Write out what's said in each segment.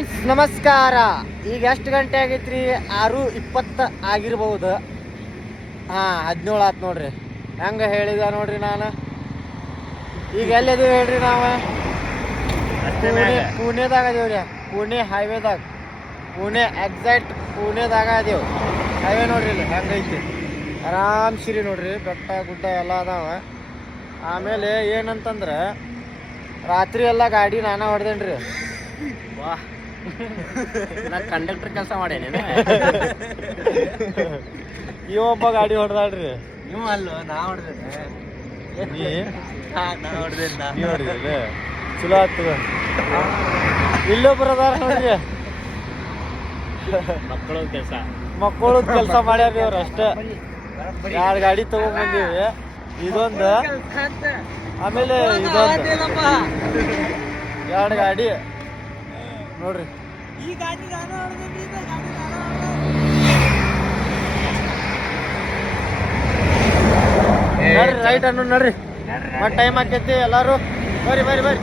Friends ನಮಸ್ಕಾರ. ಈಗ ಎಷ್ಟು ಗಂಟೆ ಆಗೈತ್ರಿ? ಆರು ಇಪ್ಪತ್ತು ಆಗಿರ್ಬೋದು. ಹಾಂ ಹದಿನೇಳು ಆತು ನೋಡ್ರಿ. ಹೆಂಗೆ ಹೇಳಿದ ನೋಡ್ರಿ ನಾನು? ಈಗ ಎಲ್ಲಿದ್ದೀವಿ ಹೇಳ್ರಿ ನಾವು? ಪುಣೆ ಪುಣೆದಾಗ ಅದೇವ್ರಿ ಪುಣೆ ಹೈವೇದಾಗ ಪುಣೆ ಎಕ್ಸಾಕ್ಟ್ ಪುಣೆದಾಗ ಅದೇವು ಹೈವೇ ನೋಡ್ರಿ ಇಲ್ಲಿ ಹೆಂಗೈತಿ ಆರಾಮ್ ಸಿರಿ ನೋಡ್ರಿ ಬೆಟ್ಟ ಗುಡ್ಡ ಎಲ್ಲ ಅದಾವ. ಆಮೇಲೆ ಏನಂತಂದ್ರೆ ರಾತ್ರಿ ಎಲ್ಲ ಗಾಡಿ ನಾನು ಹೊಡೆದೇನ್ರಿ. ವಾ ನಾ ಕಂಡಕ್ಟರ್ ಕೆಲಸ ಮಾಡೇನೆ ನೀವು ಒಬ್ಬ ಗಾಡಿ ಹೊಡೆದಾಡ್ರಿ ನೀವು ಅಲ್ಲೋ ನಾ ಹೊಡೆದೇನೆ. ನೀ? ನೀ ಚಲೋ ಆಗ್ತದ ಇಲ್ಲೊಬ್ರು ಅದಾರ ನೋಡ್ರಿ. ಮಕ್ಕಳು ಕೆಲಸ. ಮಕ್ಕಳು ಕೆಲಸ ಮಾಡ್ಯಾರ ಇವ್ರು ಅಷ್ಟೇ. ಎರಡು ಗಾಡಿ ತಗೊಂಡ್ಬಂದಿವಿ ಇದೊಂದು ಆಮೇಲೆ ಇದೊಂದು ಎರಡು ಗಾಡಿ. ನೋಡ್ರಿ. ಈ ಗಾಡಿ ನಾನು ನೋಡ್ರಿ ರೈಟ್ ಅನ್ನು ನೋಡ್ರಿ. ಮತ್ತೆ ಟೈಮ್ ಆಕೈತಿ ಎಲ್ಲಾರು. ಬರ್ರಿ ಬರ್ರಿ ಬರ್ರಿ.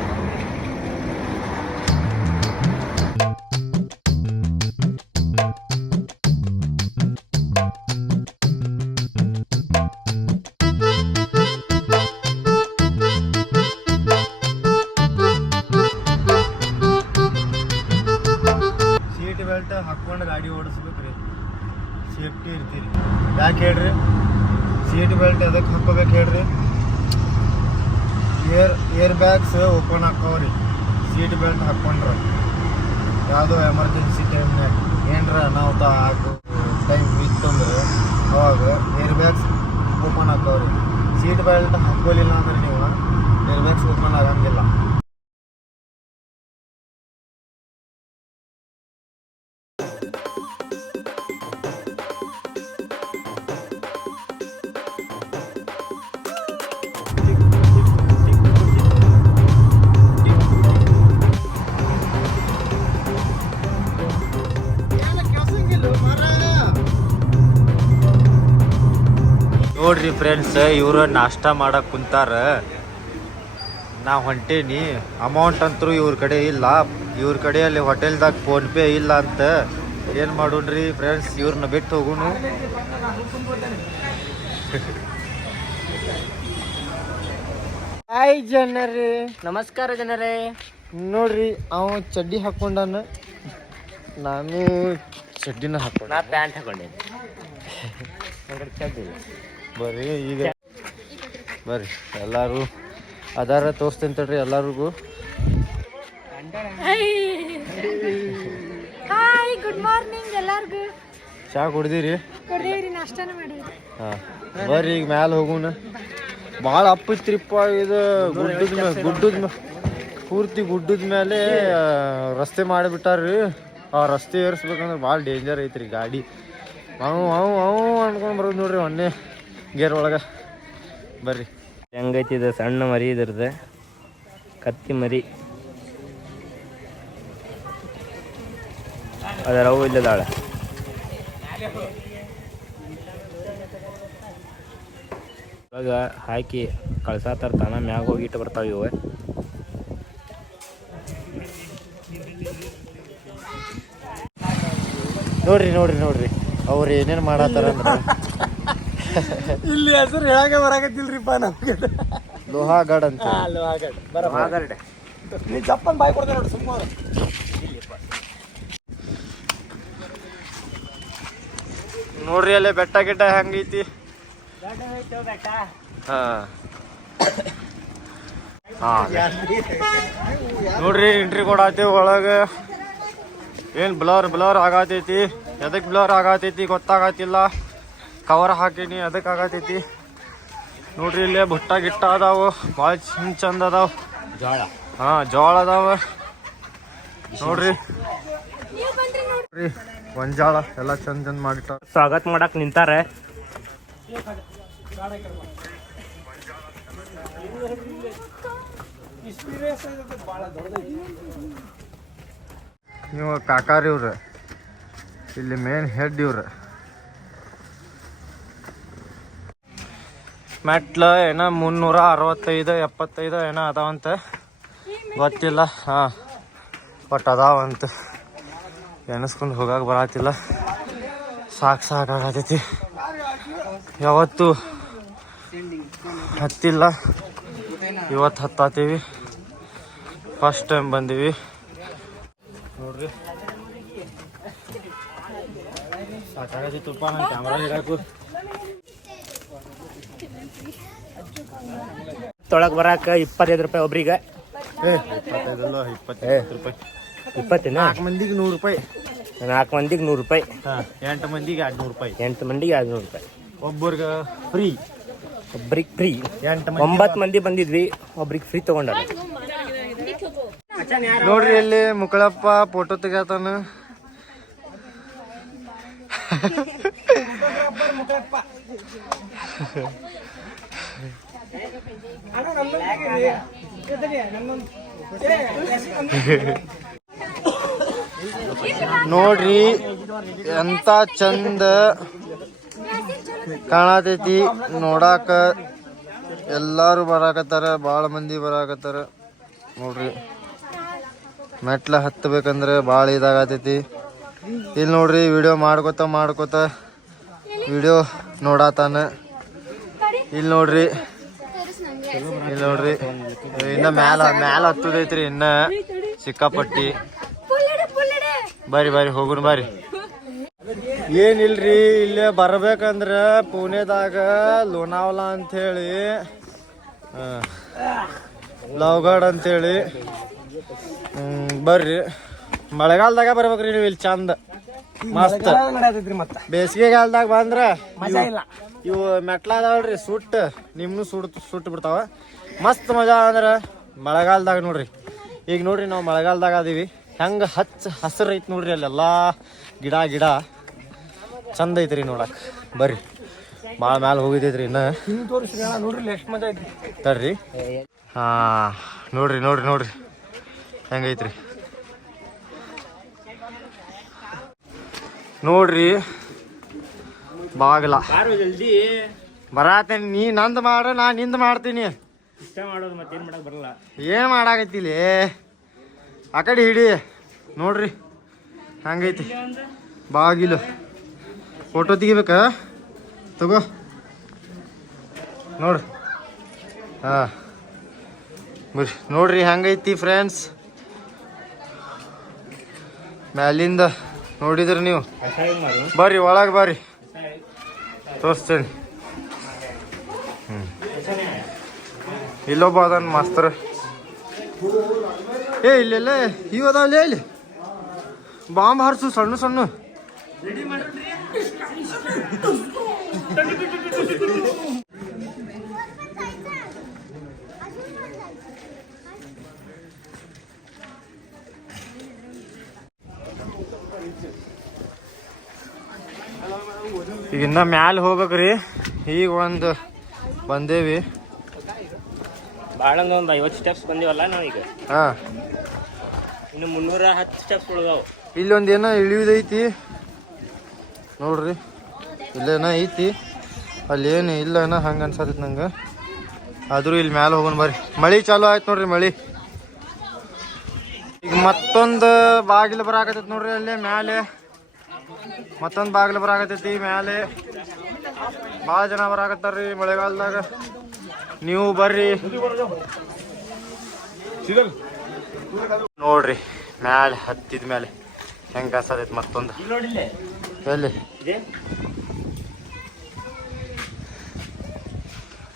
ಬೆಲ್ಟ್ ಹಾಕ್ಕೊಂಡ್ರೆ ಯಾವುದೋ ಎಮರ್ಜೆನ್ಸಿ ಟೈಮ್ನಾಗ ಏನರ ಅನಾಹುತ ಹಾಕು ಟೈಮ್ ಇತ್ತಂದ್ರೆ ಅವಾಗ ಏರ್ ಬ್ಯಾಗ್ಸ್ ಓಪನ್ ಹಾಕೋರಿ ಸೀಟ್ ಬೆಲ್ಟ್ ಹಾಕೋಲಿಲ್ಲ ಅಂದ್ರೆ ನೀವು ಏರ್ ಬ್ಯಾಗ್ಸ್ ಓಪನ್ ಆಗಂಗಿಲ್ಲ. ನೋಡ್ರಿ ಫ್ರೆಂಡ್ಸ್ ಇವರು ನಾಷ್ಟ ಮಾಡಕ್ ಕುಂತಾರ. ನಾ ಹೊಂಟೇನಿ. ಅಮೌಂಟ್ ಅಂತೂ ಇವ್ರ ಕಡೆ ಇಲ್ಲ. ಇವ್ರ ಕಡೆ ಅಲ್ಲಿ ಹೋಟೆಲ್ದಾಗ ಫೋನ್ ಪೇ ಇಲ್ಲ ಅಂತ ಏನು ಮಾಡೋಣ್ರಿ ಫ್ರೆಂಡ್ಸ್ ಇವ್ರನ್ನ ಬಿಟ್ಟು ಹೋಗುನು. ಹಾಯ್ ಜನರೇ. ನಮಸ್ಕಾರ ಜನರೇ. ನೋಡ್ರಿ ಅವ ಚಡ್ಡಿ ಹಾಕೊಂಡಾನ. ನಾನು ಚಡ್ಡಿನ ಹಾಕೊಂಡ. ನಾ ಪ್ಯಾಂಟ್ ಹಾಕೊಂಡೆ ಬರ್ರಿ ಈಗ ಬರ್ರಿ ಎಲ್ಲಾರು ಅದಾರ ತೋರಿಸ್ತೇನೆ ತಡ್ರಿ ಎಲ್ಲರಿಗೂ. ಹಾಯ್ ಗುಡ್ ಮಾರ್ನಿಂಗ್ ಎಲ್ಲಾರ್ಗು. ಚಾ ಕುಡ್ದಿರಿ? ಕೊಡ್ದೇವ್ರಿ ನಾಷ್ಟಾನ ಮಾಡಿದ್ರಿ ಹಾಂ ಬರ್ರಿ ಈಗ ಮ್ಯಾಲ ಹೋಗುಣ. ಭಾಳ ಅಪ್ಪ ತ್ರಿಪ್ಪ ಇದು ಗುಡ್ಡದ ಮೇಲೆ ಗುಡ್ಡದ ಪೂರ್ತಿ ಗುಡ್ಡದ ಮೇಲೆ ರಸ್ತೆ ಮಾಡಿಬಿಟ್ಟಾರ್ರಿ. ಆ ರಸ್ತೆ ಏರಿಸ್ಬೇಕಂದ್ರೆ ಭಾಳ ಡೇಂಜರ್ ಐತ್ರಿ ಗಾಡಿ. ಅವು ಅವು ಅವು ಅನ್ಕೊಂಡ್ ಬರೋದು ನೋಡ್ರಿ ಒಂದೇ ಗೇರ್ ಒಳಗೆ. ಬರ್ರಿ. ಹೆಂಗೈತಿ ಇದು? ಸಣ್ಣ ಮರಿ ಇದ್ರದ್ದು. ಕತ್ತಿ ಮರಿ. ಅದರ ಅವು ಇಲ್ಲದಾಳ ಇವಾಗ ಹಾಕಿ ಕಳ್ಸಾತಾರ ತಾನ ಮ್ಯಾಗ ಹೋಗಿ ಇಟ್ಟು ಬರ್ತಾವ ಇವ. ನೋಡ್ರಿ ನೋಡ್ರಿ ನೋಡ್ರಿ. ಅವ್ರು ಏನೇನು ಮಾಡತ್ತಾರ ಅಂದ್ರೆ ಇಲ್ಲಿ ಹೆಸರು ಹೇಳಾಗ ಬರಾಕತ್ತಿಲ್ರಿಪ್ಪ ನಮ್ಗೆ? ಲೋಹಾಗಡ್ ಅಂತ. ನೀ ಜಪ್ಪನ್ ಬಾಯ್ ಕೊಡ್ತೇನೆ ನೋಡಿ ಸುಮ್ಮನೆ ನೋಡ್ರಿ ಅಲ್ಲೇ ಬೆಟ್ಟ ಗಿಟ್ಟ ಹೆಂಗೈತಿ? ಹಾ. ಹಾ. ನೋಡ್ರಿ ಎಂಟ್ರಿ ಕೊಡತ್ತೀವಿ ಒಳಗೆ. ಏನ್ ಬ್ಲರ್ ಬ್ಲರ್ ಆಗತೈತಿ? ಎದಕ್ ಬ್ಲರ್ ಆಗತೈತಿ ಗೊತ್ತಾಗತ್ತಿಲ್ಲ. ಕವರ್ ಹಾಕೀನಿ ಅದಕ್ಕೆ ಆಗತೈತಿ. ನೋಡ್ರಿ ಇಲ್ಲೇ ಬುಟ್ಟ ಗಿಟ್ಟ ಅದಾವು ಭಾಳ ಚಂದ ಚಂದ ಅದಾವ. ಜೋಳ. ಹಾ ಜೋಳ ಅದಾವ. ನೋಡ್ರಿ. ನೋಡ್ರಿ ಗೊಂಜಾಳ ಎಲ್ಲ ಚಂದ ಚಂದ ಮಾಡಿಟ್ಟ ಸ್ವಾಗತ ಮಾಡಕ್ ನಿಂತಾರೆ. ನೀವು ಕಾಕಾರಿ ಇವ್ರ. ಇಲ್ಲಿ ಮೇನ್ ಹೆಡ್ ಇವ್ರ. ಮೆಟ್ಲ ಏನ ಮುನ್ನೂರ ಅರವತ್ತೈದು, ಎಪ್ಪತ್ತೈದು ಏನೋ ಅದಾವಂತ. ಗೊತ್ತಿಲ್ಲ. ಹಾ. ಬಟ್ ಅದಾವಂತ. ಎಣಸ್ಕೊಂಡು ಹೋಗಾಕ ಬರತ್ತಿಲ್ಲ ಸಾಕು ಸಾಕಾಗತೈತಿ ಯಾವತ್ತು ಹತ್ತಿಲ್ಲ. ಇವತ್ತು ಹತ್ತಾತೀವಿ. ಫಸ್ಟ್ ಟೈಮ್ ಬಂದೀವಿ. ನೋಡ್ರಿ. ಸಾಕಾಗತ್ತಿತ್ತಪ್ಪ ನಾನು ಕ್ಯಾಮ್ರಾ ಹಿಡಾಕು ತೊಳಕ್ ಬರಾಕ ಇಪ್ಪತ್ತೈದು ರೂಪಾಯಿ ಒಬ್ರಿಗೆ. ಇಪ್ಪತ್ತೇನ ನಾಲ್ಕು ಮಂದಿಗೆ ನೂರು ರೂಪಾಯಿ. ನಾಲ್ಕು ಮಂದಿಗೆ ನೂರು ರೂಪಾಯಿ. ಎಂಟು ಮಂದಿಗೆ ಎರಡು ನೂರು ರೂಪಾಯಿ. ಎಂಟು ಮಂದಿಗೆ ಎರಡು ನೂರು ರೂಪಾಯಿ. ಒಬ್ಬರಿಗೆ ಫ್ರೀ. ಒಬ್ರಿಗೆ ಫ್ರೀ. ಎಂಟು ಮಂದಿ ಒಂಬತ್ತು ಮಂದಿ ಬಂದಿದ್ವಿ ಒಬ್ರಿಗೆ ಫ್ರೀ ತಗೊಂಡಾರ. ನೋಡ್ರಿ ಇಲ್ಲಿ ಮುಕಳಪ್ಪ ಫೋಟೋ ತೆಗಿತಾನ ನೋಡ್ರಿ ಎಂತ ಚಂದ ಕಾಣತೈತಿ ನೋಡಾಕ. ಎಲ್ಲಾರು ಬರಾಕತ್ತಾರ ಭಾಳ ಮಂದಿ ಬರಾಕತ್ತಾರ. ನೋಡ್ರಿ. ಮೆಟ್ಲ ಹತ್ತಬೇಕಂದ್ರೆ ಭಾಳ ಇದಾಗತೈತಿ. ಇಲ್ಲಿ ನೋಡ್ರಿ, ವಿಡಿಯೋ ಮಾಡ್ಕೋತ ಮಾಡ್ಕೋತ ವಿಡಿಯೋ ನೋಡಾತಾನ. ಇಲ್ಲಿ ನೋಡ್ರಿ. ಇಲ್ಲಿ ನೋಡ್ರಿ ಇನ್ನ ಮ್ಯಾಲ ಮ್ಯಾಲ ಹತ್ತದೈತ್ರಿ ಇನ್ನ ಸಿಕ್ಕಾಪಟ್ಟಿ. ಬರ್ರಿ ಬರ್ರಿ ಹೋಗುನ್ ಬರ್ರಿ ಏನಿಲ್ರಿ ಇಲ್ಲೇ ಬರ್ಬೇಕಂದ್ರ ಪುಣೆದಾಗ ಲೋನಾವಲಾ ಅಂತ ಹೇಳಿ ಲವ್ಗಡ್ ಅಂತೇಳಿ ಹ್ಮ್, ಬರ್ರಿ. ಮಳೆಗಾಲದಾಗ ಬರ್ಬೇಕ್ರಿ ನೀವು ಇಲ್ಲಿ ಚಂದ ಮಸ್ತ್. ಬೇಸಿಗೆಗಾಲದಾಗ ಬಂದ್ರ ಇವು- ಇವು ಮೆಟ್ಲ ಅದಾವಲ್ರಿ ಸುಟ್ಟ ನಿಮ್ನು ಸುಡ್ ಸುಟ್ಟು ಬಿಡ್ತಾವ ಮಸ್ತ್ ಮಜಾ ಅಂದ್ರೆ ಮಳೆಗಾಲದಾಗ ನೋಡ್ರಿ. ಈಗ ನೋಡ್ರಿ ನಾವು ಮಳೆಗಾಲದಾಗ ಅದೀವಿ. ಹೆಂಗ ಹಚ್ಚ ಹಸಿರು ಐತಿ ನೋಡ್ರಿ ಅಲ್ಲೆಲ್ಲ ಗಿಡ ಗಿಡ. ಚಂದ ಐತ್ರಿ ನೋಡಕ್. ಬರ್ರಿ. ಭಾಳ ಮ್ಯಾಲ ಹೋಗಿದೈತ್ರಿ ಇನ್ನ. ನೋಡ್ರಿ ಎಷ್ಟು ಮಜಾ ಐತಿ ತರ್ರಿ ಹಾ ನೋಡ್ರಿ ನೋಡ್ರಿ ನೋಡ್ರಿ. ಹೆಂಗೈತ್ರಿ ನೋಡ್ರಿ. ಬಾಗಿಲ. ಬರಾತೇನೆ ಜಲ್ದಿ. ಬರಾತೇನಿ ನೀ ನಂದ್ ಮಾಡ ನಾ ನಿಂದ್ ಮಾಡ್ತೀನಿ. ಇಷ್ಟ ಮಾಡೋದು ಮತ್ತೇನು ಮಾಡಕ್ ಬರಲ್ಲ. ಏನ್ ಮಾಡಾಕತ್ತಿಲಿ? ಆ ಕಡೆ ಹಿಡಿ ನೋಡ್ರಿ ಹಂಗೈತಿ. ಬಾಗಿಲು. ಫೋಟೋ ತೆಗಿಬೇಕ? ತಗೋ. ನೋಡ್ರಿ ಹಾ. ಬರ್ರಿ ನೋಡ್ರಿ ಹೆಂಗೈತಿ ಫ್ರೆಂಡ್ಸ್ ಮ್ಯಾಲಿಂದ ನೋಡಿದ್ರಿ ನೀವು? ಬರ್ರಿ ಒಳಗೆ ಬರ್ರಿ. ತೋರಿಸ್ತೇನೆ. ಇಲ್ಲೊಬ್ಬ ಅದನ್ ಮಾಸ್ತರ್. ಏ, ಇಲ್ಲೆಲ್ಲ ಇವು ಅದಾವಲ್ಲೇ ಇಲ್ಲಿ. ಬಾಂಬ್ ಹಾರಿಸು, ಸಣ್ಣ ಸಣ್ಣ. ಈಗ ಇನ್ನ ಮ್ಯಾಲ ಹೋಗ್ಬೇಕ್ರಿ. ಈಗ ಒಂದು ಬಂದೇವಿ. ಭಾಳ ಅಂದ್ರೆ ಒಂದು ಐವತ್ತು ಸ್ಟೆಪ್ಸ್ ಬಂದಿವಲ್ಲ ನಾವೀಗ. ಹಾ. ಇನ್ನು ಮುನ್ನೂರ ಹತ್ತು ಸ್ಟೆಪ್ಸ್ ಉಳಿದಾವು. ಇಲ್ಲೊಂದು ಏನೋ ಇಳಿಯುದೈತಿ. ನೋಡ್ರಿ ಇಲ್ಲೇನೋ ಐತಿ. ಅಲ್ಲಿ ಏನು ಇಲ್ಲ ಏನೋ ಹಂಗೆ ಅನ್ಸತೈತಿ ನಂಗೆ. ಆದರೂ ಇಲ್ಲಿ ಮ್ಯಾಲೆ ಹೋಗೋಣ ಬರ್ರಿ. ಮಳಿ ಚಾಲು ಆಯ್ತು ನೋಡ್ರಿ ಮಳಿ. ಈಗ ಮತ್ತೊಂದು ಬಾಗಿಲು ಬರಾಕತ್ತೈತಿ ನೋಡ್ರಿ ಅಲ್ಲೇ ಮ್ಯಾಲೆ. ಮತ್ತೊಂದು ಬಾಗಿಲು ಬರಾಕತ್ತೈತಿ ಮ್ಯಾಲೆ. ಭಾಳ ಜನ ಬರಾಕತ್ತಾರ್ರಿ ಮಳೆಗಾಲದಾಗ. ನೀವು ಬರ್ರಿ. ನೋಡ್ರಿ ಮ್ಯಾಲೆ ಹತ್ತಿದ ಮೇಲೆ ಹೆಂಗ ಅನ್ಸತೈತಿ ಮತ್ತೊಂದು. ಎಲ್ಲಿ?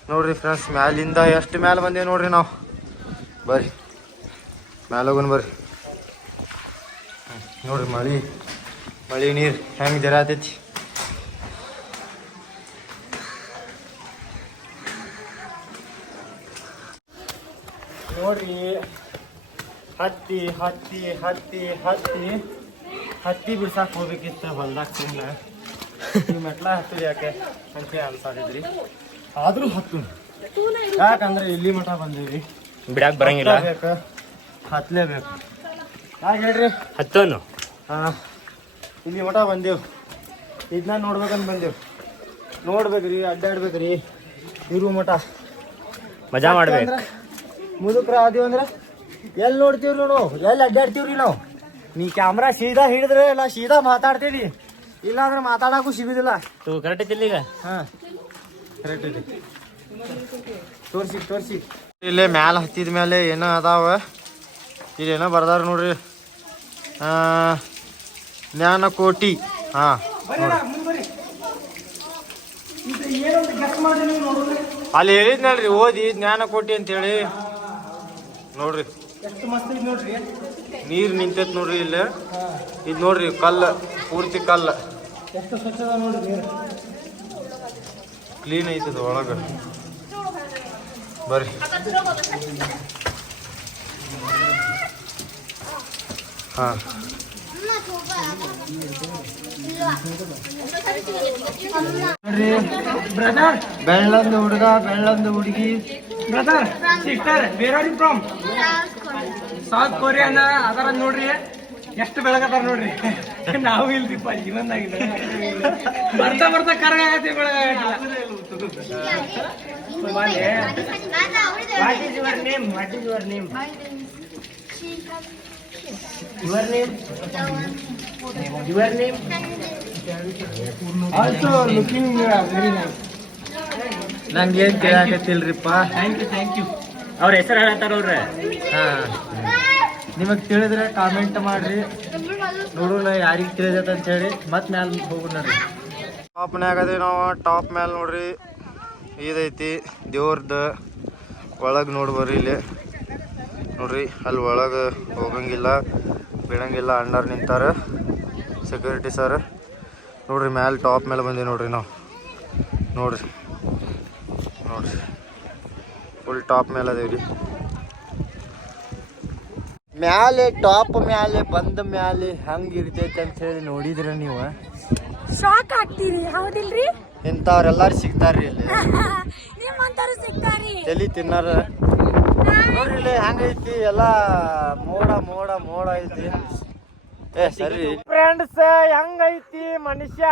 ನೋಡ್ರಿ ಫ್ರೆಂಡ್ಸ್ ಮ್ಯಾಲಿಂದ ಎಷ್ಟು ಮ್ಯಾಲೆ ಬಂದೇವಿ ನೋಡ್ರಿ ನಾವು? ಬರ್ರಿ. ಮ್ಯಾಲ ಹೋಗೋಣ ಬರ್ರಿ. ನೋಡ್ರಿ ಮಳಿ. ಮಳಿ ನೀರು ಹೆಂಗೆ ಜರಾತೈತಿ ನೋಡ್ರಿ ಹತ್ತಿ ಹತ್ತಿ ಹತ್ತಿ ಹತ್ತಿ. ಹತ್ತಿ ಬಿಡ್ಸಾಕ್ ಹೋಗ್ಬೇಕಿತ್ತು ಹೊಲ್ದಾಗ ಸುಮ್ಮನೆ ನೀವು ಮೆಟ್ಲ ಹತ್ತಿ ಯಾಕೆ ಅಂತ ಅನ್ಸಾಡಿದ್ರಿ ಆದ್ರೂ ಹತ್ತು. ಯಾಕಂದ್ರೆ ಇಲ್ಲಿ ಮಠ ಬಂದೀವಿ. ಬಿಡಾಕ್ ಬರಂಗಿಲ್ಲ. ಹತ್ತಲೇಬೇಕು. ಹತ್ಲೇಬೇಕು ಯಾಕೆ ಹೇಳ್ರಿ? ಹತ್ತೋನು. ಹಾ. ಇಲ್ಲಿ ಮಠ ಬಂದೇವು. ಇದನ್ನ ನೋಡ್ಬೇಕಂತ ಬಂದೇವು. ನೋಡ್ಬೇಕ್ರಿ ಅಡ್ಡಾಡ್ಬೇಕ್ರಿ. ಇರು ಮಠ. ಮಜಾ ಮಾಡ್ಬೇಕು. ಮುದುಕ್ರ ಆದಿವ ಅಂದ್ರ? ಎಲ್ಲಿ ನೋಡ್ತೀವ್ರಿ ನೋಡು? ಎಲ್ಲಿ ಅಡ್ಡಾಡ್ತೀವ್ರಿ ನಾವು? ನೀ ಕ್ಯಾಮ್ರಾ ಸೀದಾ ಹಿಡಿದ್ರೆ ನಾ ಸೀದಾ ಮಾತಾಡ್ತೀನಿ. ಇಲ್ಲಾಂದ್ರೆ ಮಾತಾಡಕ್ಕೂ ಸಿಗುದಿಲ್ಲ. ತೂ ಕರೆಕ್ಟ್ ಐತಿಲ್ಲ ಈಗ? ಹಾ. ಕರೆಕ್ಟ್ ಇದೆ ತೋರ್ಸಿ ತೋರ್ಸಿ. ಇಲ್ಲೇ ಮ್ಯಾಲ ಹತ್ತಿದ ಮೇಲೆ ಏನೋ ಅದಾವ. ಇಲ್ಲಿ ಏನೋ ಬರ್ದಾರ ನೋಡ್ರಿ. ಜ್ಞಾನ ಜ್ಞಾನಕೋಟಿ ಹಾ ಅಲ್ಲಿ ಹೇಳಿದ್ನಲ್ರಿ ಓದಿ ಜ್ಞಾನಕೋಟಿ ಅಂತೇಳಿ. ನೋಡ್ರಿ. ನೀರ್ ನಿಂತೈತ್ ನೋಡ್ರಿ ಇಲ್ಲ. ಇದು ನೋಡ್ರಿ ಕಲ್ಲ ಪೂರ್ತಿ ಕಲ್ಲ. ಕ್ಲೀನ್ ಐತದ ಒಳಗ. ಬರ್ರಿ. ಹಾ. ಬೆಳ್ಳಂದು ಹುಡುಗ ಬೆಳ್ಳಂದು ಹುಡುಗಿ. ಬ್ರದರ್ ಸಿಸ್ಟರ್ ಬೇರೆ ಫ್ರಮ್ ಸೌತ್ ಕೊರಿಯಾನ ಅದರ ನೋಡ್ರಿ. ಎಷ್ಟು ಬೆಳಗದಾರ ನೋಡ್ರಿ. ನಾವು ಇಲ್ದಿಪ್ಪ ಜೀವನದಾಗ ಬರ್ತಾ ಬರ್ತಾ ಕರಗತಿ ಬೆಳಗಾಗತ್ತೆ what is your name what is your name your name your name also looking very nice ನಂಗೆ ಏನ್ ಕೇಳಾಕತ್ತಿಲ್ರಿಪ್ಪ? ಥ್ಯಾಂಕ್ ಯು ಥ್ಯಾಂಕ್ ಯು ಅವ್ರ ಹೆಸರು ಹೇಳತ್ತಾರ ಅವ್ರ ಹಾ. ನಿಮಗ್ ತಿಳಿದ್ರೆ ಕಾಮೆಂಟ್ ಮಾಡ್ರಿ. ನೋಡೋಣ ಯಾರಿಗೆ ತಿಳಿದೈತೆ ಅಂತ ಹೇಳಿ. ಮತ್ ಮ್ಯಾಲ ಹೋಗೋಣ ಟಾಪ್ನ್ಯಾಗ ಅದೇ ನಾವು ಟಾಪ್ ಮ್ಯಾಲ ನೋಡ್ರಿ. ಇದೈತಿ ದೇವ್ರದ್ದು ಒಳಗೆ ನೋಡಿ ಬರ್ರಿ ಇಲ್ಲಿ. ನೋಡ್ರಿ ಅಲ್ಲಿ ಒಳಗೆ ಹೋಗಂಗಿಲ್ಲ ಬಿಡಂಗಿಲ್ಲ ಅಂಡರ್ ನಿಂತಾರೆ ಸೆಕ್ಯೂರಿಟಿ ಸರ್ ನೋಡ್ರಿ ಮ್ಯಾಲೆ ಟಾಪ್ ಮೇಲೆ ಬಂದೀವಿ ನೋಡ್ರಿ ನಾವು. ನೋಡ್ರಿ ನೋಡ್ರಿ. ಫುಲ್ ಟಾಪ್ ಮೇಲೆ ಅದೇವ್ರಿ ಮ್ಯಾಲೆ ಟಾಪ್ ಮ್ಯಾಲೆ ಬಂದ ಮ್ಯಾಲೆ ಹಂಗ ಇರ್ತೈತೆ ಅಂತ ಹೇಳಿ ನೋಡಿದ್ರ ನೀವು. ಶಾಕ್ ಆಗ್ತೀರಿ ಹೌದಿಲ್ರಿ? ಇಂಥವ್ರೆಲ್ಲಾರು ಸಿಗ್ತಾರ್ರಿ ಇಲ್ಲಿ. ನಿಮ್ಮಂತರು ಸಿಗ್ತಾರಿ ತಲಿ ತಿನ್ನಾರ? ನೋಡ್ರಿ ಇಲ್ಲಿ ಹೆಂಗೈತಿ ಎಲ್ಲ ಮೋಡ ಮೋಡ ಮೋಡ ಐತಿ. ಸರಿ. ಫ್ರೆಂಡ್ಸ್ ಹೆಂಗೈತಿ ಮನುಷ್ಯ,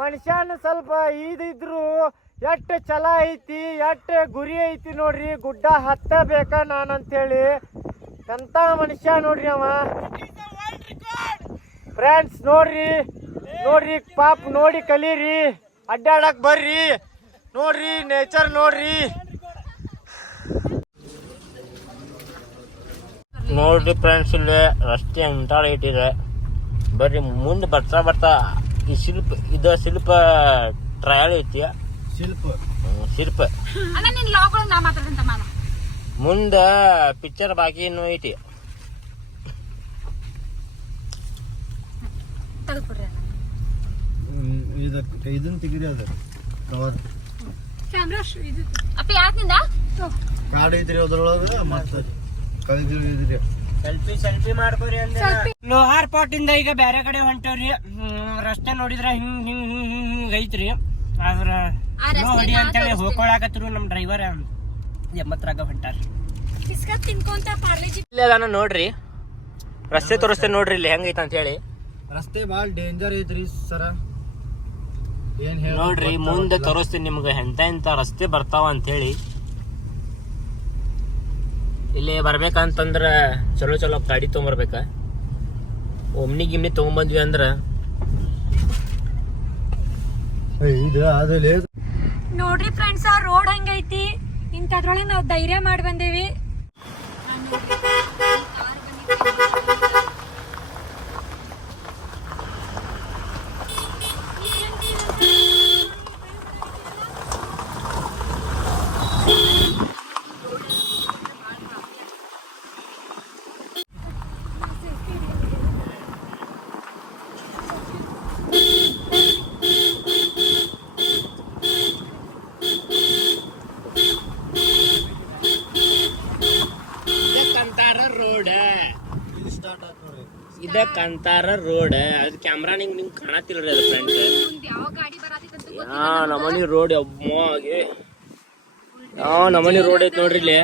ಮನುಷ್ಯನ ಸ್ವಲ್ಪ ಇದಿದ್ರು ಎಷ್ಟ್ ಛಲ ಐತಿ ಎಟ್ಟ ಗುರಿ ಐತಿ ನೋಡ್ರಿ. ಗುಡ್ಡ ಹತ್ತಬೇಕ ನಾನು ಅಂತೇಳಿ ಎಂತ ಮನುಷ್ಯ ನೋಡ್ರಿ ಅವ? ಫ್ರೆಂಡ್ಸ್ ನೋಡ್ರಿ. ನೋಡ್ರಿ, ಪಾಪ ನೋಡಿ ಕಲೀರಿ. ಅಡ್ಡಾಡಕ್ ಬರ್ರಿ. ನೋಡ್ರಿ ನೇಚರ್ ನೋಡ್ರಿ. ನೋಡ್ರಿ ಫ್ರೆಂಡ್ಸ್ ಇಲ್ಲಿ ರಸ್ತೆ ಅಂತಾಳ ಇಟ್ಟಿದೆ. ಬರ್ರಿ ಮುಂದೆ ಬರ್ತಾ ಬರ್ತಾ ಈ ಶಿಲ್ಪ ಇದು ಶಿಲ್ಪ ಟ್ರಯಲ್ ಐತಿ. ಶಿಲ್ಪ. ಶಿಲ್ಪ. ಮುಂದೆ ಪಿಕ್ಚರ್ ಬಾಕಿ ಇನ್ನೂ ಐತಿ. ಇದನ್ನ ತೆಗಿರಿ ಅದು ಕವರ್ ಕ್ಯಾಮ್ರಾ ಇದು ಅಪ್ಪ ಯಾಕಿಂದ ಗಾಡಿ ಐತ್ರಿ ಅದ್ರೊಳಗ ಮತ್ತೆ ಲೋಹಾರ್ ಪಾಟ್ ಇಂದ ಈಗ ಬೇರೆ ಕಡೆ ಹೊಂಟವ್ರಿ. ರಸ್ತೆ ನೋಡಿದ್ರ ಹಿಂಗ್ ಹಿಂಗ್ ಹಿಂಗ್ ಹಿಂಗ್ ಹಿಂಗ್ ಐತ್ರಿ. ಆದ್ರ ಆ ರಸ್ತೆ ನೋ ಹೊಡಿ ಅಂತೇಳಿ. ಹೋಗ್ಕೊಳಕತ್ರು ನಮ್ ಡ್ರೈವರ್ ಎಂಬತ್ರಾಗ ಹೊಂಟಾರ. ಇಲ್ಲಿ ಅದಾನ ನೋಡ್ರಿ. ರಸ್ತೆ ತೋರಿಸ್ತೇನೆ ನೋಡ್ರಿ ಇಲ್ಲಿ ಹೆಂಗೈತೆ ಅಂತ ಹೇಳಿ ರಸ್ತೆ ಭಾಳ ಡೇಂಜರ್ ಐತ್ರಿ ಸರ. ಏನ್ ಹೇಳ ನೋಡ್ರಿ ಮುಂದೆ ತೋರಿಸ್ತೀನಿ ನಿಮ್ಗೆ ಎಂತ ಎಂತ ರಸ್ತೆ ಬರ್ತಾವ ಅಂತ ಹೇಳಿ ಇಲ್ಲಿ ಬರ್ಬೇಕಂತಂದ್ರೆ ಚಲೋ ಚಲೋ ಗಾಡಿ ತೊಗೊಂಬರ್ಬೇಕ. ಒಮ್ನಿ ಗಿಮ್ನಿ ತೊಗೊಂಬಂದ್ವಿ ಅಂದ್ರ. ನೋಡ್ರಿ ಫ್ರೆಂಡ್ಸ್ ಆ ರೋಡ್ ಹಂಗೈತಿ. ಇಂಥದ್ರೊಳಗೆ ನಾವು ಧೈರ್ಯ ಮಾಡಿ ಬಂದೇವಿ. ಕಂತಾರ ಕಂತಾರ ರೋಡ್ ಅದ್ ಕ್ಯಾಮ್ರಾ ನಿಂಗ್ ನಿಂಗ್ ಕಾಣತಿಲ್ರಿ ಅದ ಫ್ರೆಂಡ್ ಹಾ ನಮನಿ ರೋಡ್ ಅಮ್ಮ ನಮನಿ ರೋಡ್ ಐತಿ ನೋಡ್ರಿ ಇಲ್ಲಿ.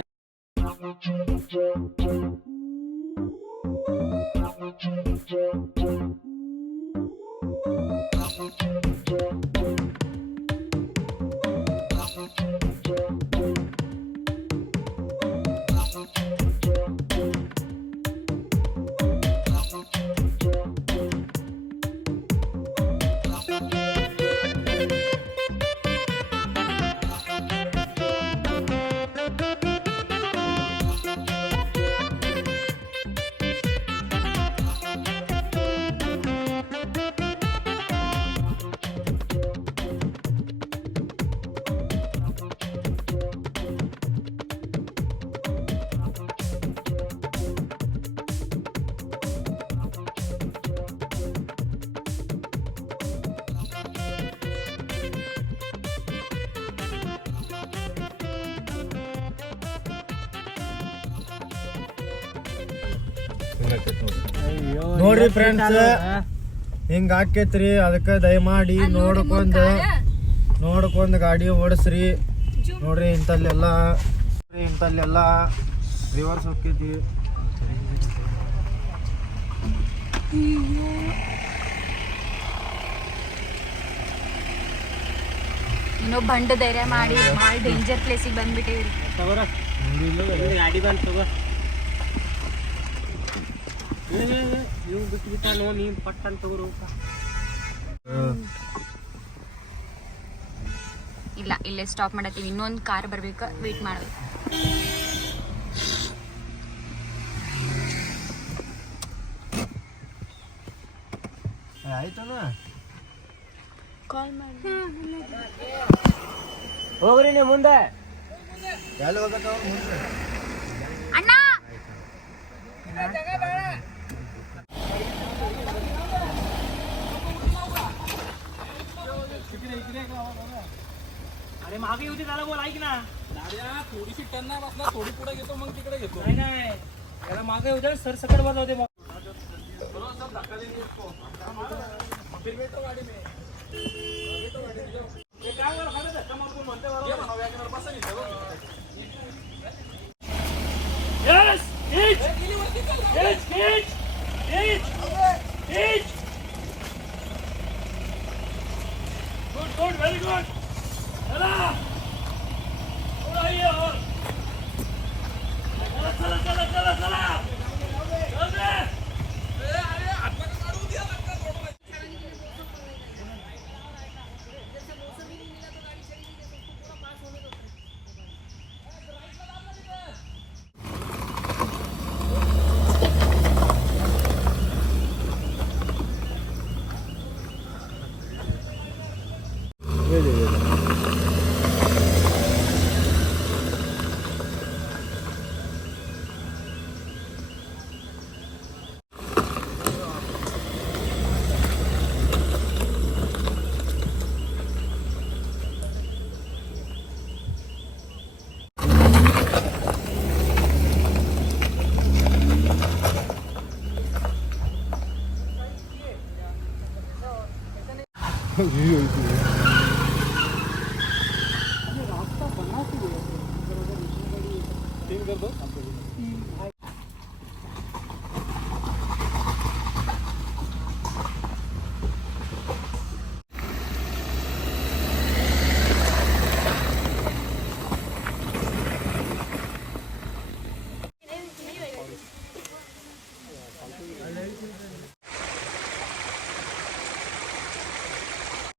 ನೋಡ್ರಿ ನೋಡ್ರಿ ಫ್ರೆಂಡ್ಸ್ ಹಿಂಗ ಆಕೈತ್ರಿ ಅದಕ್ಕ ದಯಮಾಡಿ ನೋಡ್ಕೊಂಡು ನೋಡ್ಕೊಂಡು ಗಾಡಿ ಓಡಿಸ್ರಿ. ನೋಡ್ರಿ ಇಂಥಲ್ಲೆಲ್ಲ. ಇಂತಲ್ಲೆಲ್ಲ ರಿವರ್ಸ್ ಹೋಗ್ತೈತಿ ಇನ್ನೂ ಬಂಡ ಧೈರ್ಯ ಮಾಡಿ ಭಾಳ ಡೇಂಜರ್ ಪ್ಲೇಸಿಗೆ ಬಂದ್ಬಿಟ್ಟಿವ್ರಿ ಗಾಡಿ ಬಂದ್ ತಗೋ. ಬಿಟ್ಟು ನೋ ನೀನ್ ಪಟ್ ಅಂತ ತಗೋರು ಇಲ್ಲ ಇಲ್ಲೇ ಸ್ಟಾಪ್ ಮಾಡತ್ತೀವಿ ಇನ್ನೊಂದು ಕಾರ್ ಬರ್ಬೇಕು ವೇಟ್ ಮಾಡ್ಬೇಕು. ಆಯ್ತನ ಕಾಲ್ ಮಾಡಿ. ಹೋಗ್ರಿ ನೀವು ಮುಂದೆ. ಎಲ್ಲಿ ಹೋಗ್ಬೇಕವ್ರು ಮುಂದೆ? ಅಣ್ಣ! इकडे इकडे अरे मागे येऊ दे त्याला बोल ऐक ना. दादा थोडीशी टन्ना बसला थोडी पुढे घेतो मग तिकडे घेतो. नाही नाही. त्याला मागे येऊ सर सकट बजावते मग. बरोबर सब धक्का देते गाडी में 鱼有一。